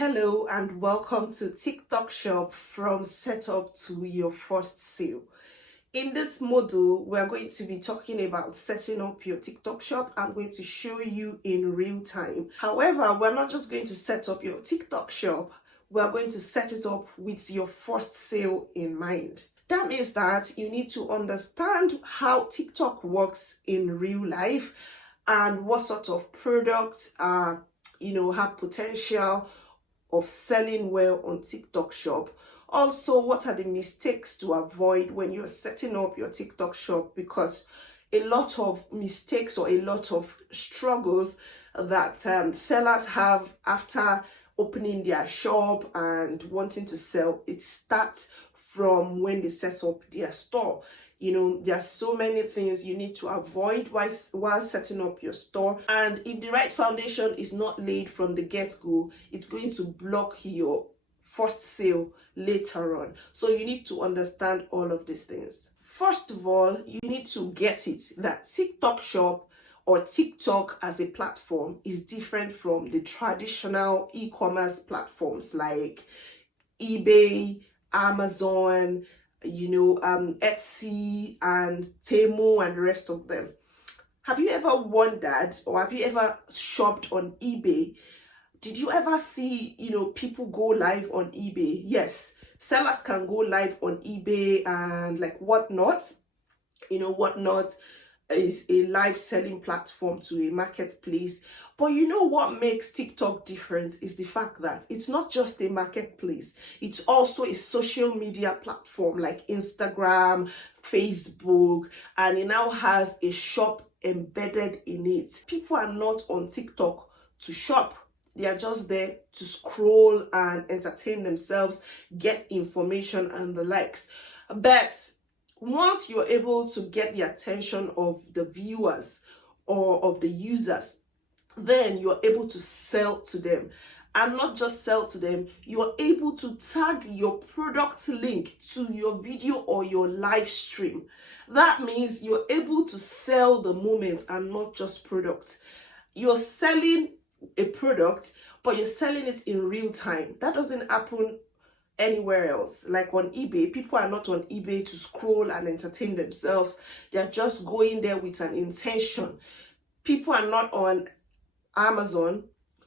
Hello and welcome to TikTok Shop from setup to your first sale. In this module, we're going to be talking about setting up your TikTok shop. I'm going to show you in real time. However, we're not just going to set up your TikTok shop, we're going to set it up with your first sale in mind. That means that you need to understand how TikTok works in real life and what sort of products are, have potential of selling well on TikTok shop. Also, what are the mistakes to avoid when you're setting up your TikTok shop? Because a lot of mistakes or a lot of struggles that sellers have after opening their shop and wanting to sell, it starts from when they set up their store. There are so many things you need to avoid while setting up your store. And if the right foundation is not laid from the get-go, it's going to block your first sale later on. So you need to understand all of these things. First of all, you need to get it that TikTok shop or TikTok as a platform is different from the traditional e-commerce platforms like eBay, Amazon, Etsy and Temu and the rest of them. Have you ever wondered, or have you ever shopped on eBay? Did you ever see, people go live on eBay? Yes, sellers can go live on eBay and Whatnot. Whatnot is a live selling platform to a marketplace. But what makes TikTok different is the fact that it's not just a marketplace. It's also a social media platform like Instagram, Facebook, and it now has a shop embedded in it. People are not on TikTok to shop. They are just there to scroll and entertain themselves, get information and the likes. But once you're able to get the attention of the viewers or of the users, then you're able to sell to them. And not just sell to them, you're able to tag your product link to your video or your live stream. That means you're able to sell the moment and not just products. You're selling a product, but you're selling it in real time. That doesn't happen anywhere else. Like on eBay, people are not on eBay to scroll and entertain themselves. They're just going there with an intention. People are not on Amazon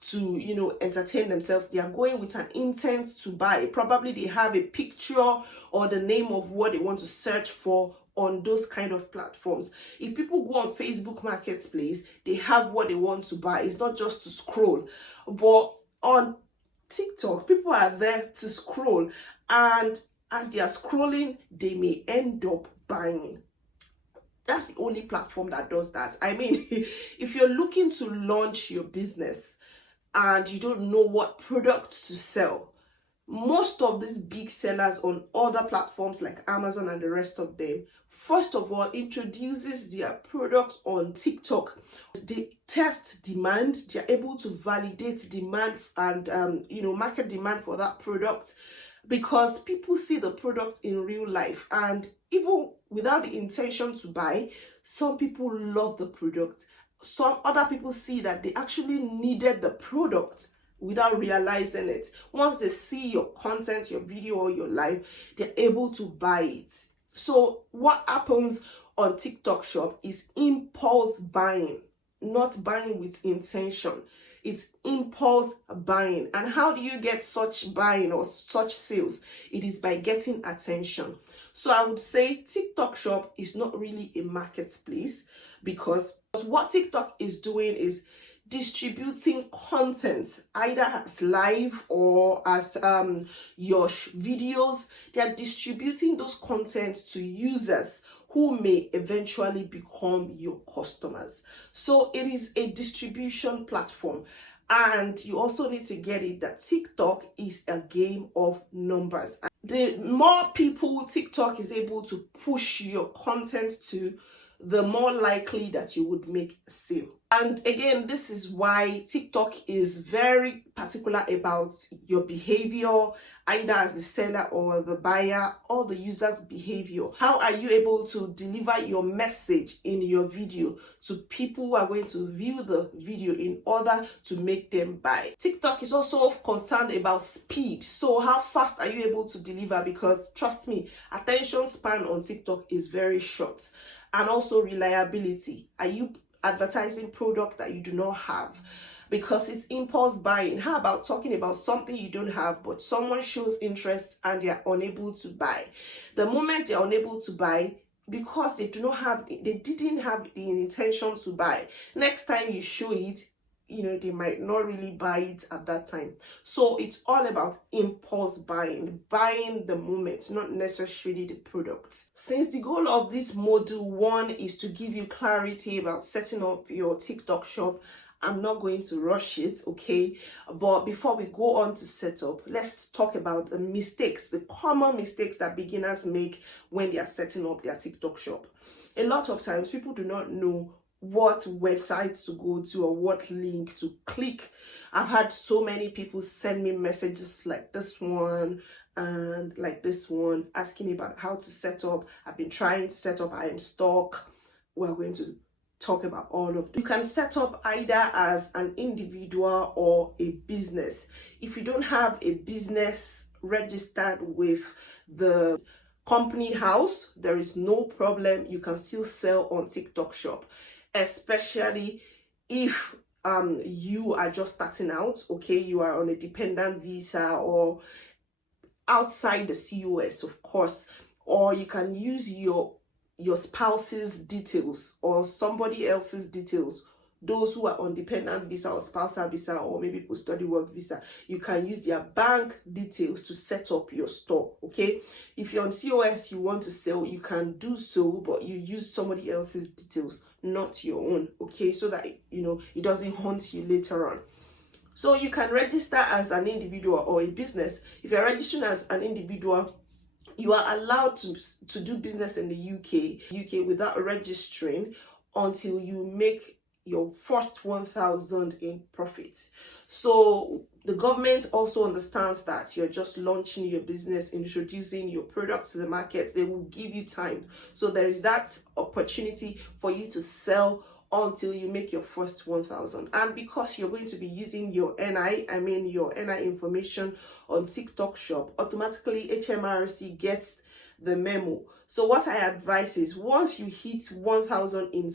to entertain themselves. They are going with an intent to buy. Probably they have a picture or the name of what they want to search for on those kind of platforms. If people go on Facebook Marketplace, they have what they want to buy. It's not just to scroll. But on TikTok, people are there to scroll, and as they are scrolling, they may end up buying. That's the only platform that does that. I mean, if you're looking to launch your business and you don't know what products to sell, most of these big sellers on other platforms like Amazon and the rest of them, first of all, introduces their product on TikTok. They test demand. They're able to validate demand and market demand for that product, because people see the product in real life, and even without the intention to buy, some people love the product. Some other people see that they actually needed the product without realizing it. Once they see your content, your video or your live, they're able to buy it. So what happens on TikTok shop is impulse buying, not buying with intention. It's impulse buying. And how do you get such buying or such sales? It is by getting attention. So I would say TikTok shop is not really a marketplace, because what TikTok is doing is distributing content either as live or as your videos. They are distributing those content to users who may eventually become your customers. So it is a distribution platform. And you also need to get it that TikTok is a game of numbers. The more people TikTok is able to push your content to, the more likely that you would make a sale. And again, this is why TikTok is very particular about your behavior, either as the seller or the buyer, or the user's behavior. How are you able to deliver your message in your video to people who are going to view the video in order to make them buy? TikTok is also concerned about speed. So how fast are you able to deliver? Because trust me, attention span on TikTok is very short. And also reliability. Are you advertising product that you do not have? Because it's impulse buying. How about talking about something you don't have, but someone shows interest and they are unable to buy? The moment they are unable to buy, because they didn't have the intention to buy, next time you show it, they might not really buy it at that time. So it's all about impulse buying the moment, not necessarily the product. Since the goal of this module 1 is to give you clarity about setting up your TikTok shop, I'm not going to rush it, okay? But before we go on to set up, let's talk about the mistakes, the common mistakes that beginners make when they are setting up their TikTok shop. A lot of times people do not know what websites to go to or what link to click. I've had so many people send me messages like this one and like this one asking about how to set up. I've been trying to set up, I am stuck. We're going to talk about all of them. You can set up either as an individual or a business. If you don't have a business registered with the company house, there is no problem. You can still sell on TikTok shop, especially if you are just starting out, okay? You are on a dependent visa or outside the COS, of course, or you can use your spouse's details or somebody else's details. Those who are on dependent visa or spousal visa or maybe post-study work visa, you can use their bank details to set up your store, okay? If you're on COS, you want to sell, you can do so, but you use somebody else's details, not your own, okay? So that, it doesn't haunt you later on. So you can register as an individual or a business. If you're registering as an individual, you are allowed to do business in the UK without registering until you make your first 1,000 in profit. So the government also understands that you're just launching your business, introducing your product to the market. They will give you time. So there is that opportunity for you to sell until you make your first 1,000. And because you're going to be using your your NI information on TikTok shop, automatically HMRC gets the memo. So what I advise is once you hit 1,000 in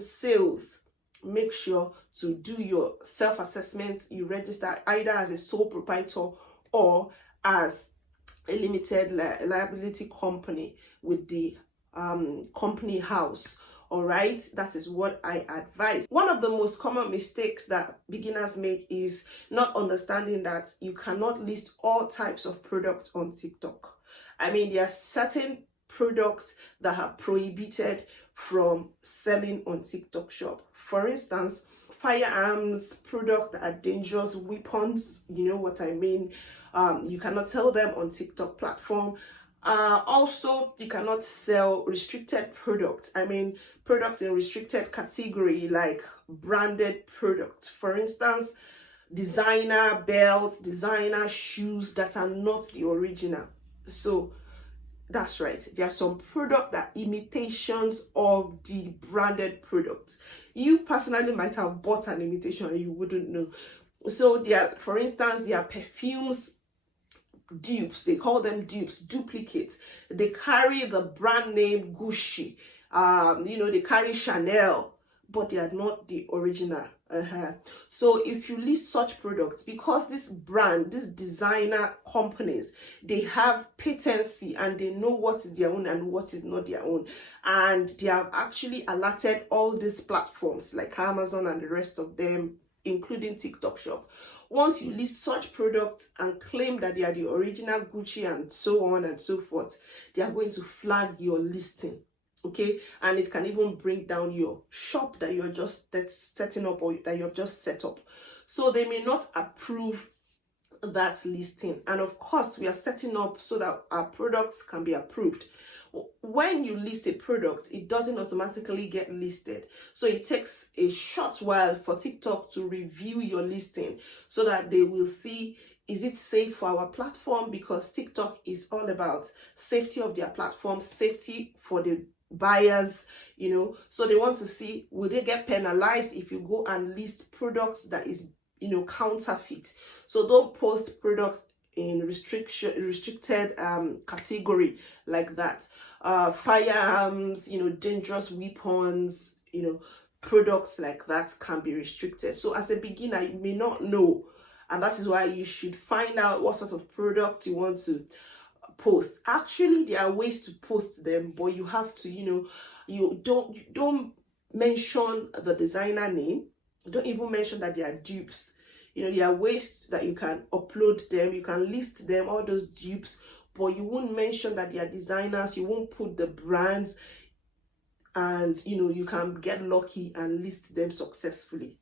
sales, make sure to do your self-assessment. You register either as a sole proprietor or as a limited liability company with the company house. All right, that is what I advise. One of the most common mistakes that beginners make is not understanding that you cannot list all types of products on TikTok. There are certain products that are prohibited from selling on TikTok shop. For instance, firearms, products that are dangerous, weapons, you know what I mean. You cannot sell them on TikTok platform. Also, you cannot sell restricted products. Products in restricted category like branded products. For instance, designer belts, designer shoes that are not the original. So that's right. There are some products that are imitations of the branded products. You personally might have bought an imitation and you wouldn't know. So for instance, there are perfumes, dupes. They call them dupes, duplicates. They carry the brand name Gucci. They carry Chanel, but they are not the original. So if you list such products, because this brand, these designer companies, they have patency and they know what is their own and what is not their own, and they have actually alerted all these platforms like Amazon and the rest of them, including TikTok shop. Once you list such products and claim that they are the original Gucci and so on and so forth, they are going to flag your listing. Okay, and it can even bring down your shop that you're just setting up or that you've just set up. So they may not approve that listing. And of course, we are setting up so that our products can be approved. When you list a product, it doesn't automatically get listed. So it takes a short while for TikTok to review your listing so that they will see, is it safe for our platform? Because TikTok is all about safety of their platform, safety for the buyers, you know. So they want to see, will they get penalized if you go and list products that is, you know, counterfeit? So don't post products in restricted category like that. Firearms, you know, dangerous weapons, you know, products like that can be restricted. So as a beginner, you may not know, and that is why you should find out what sort of product you want to post. Actually, there are ways to post them, but you have to, you know, you don't mention the designer name. Don't even mention that they are dupes. You know, there are ways that you can upload them, you can list them, all those dupes, but you won't mention that they are designers, you won't put the brands, and you know, you can get lucky and list them successfully.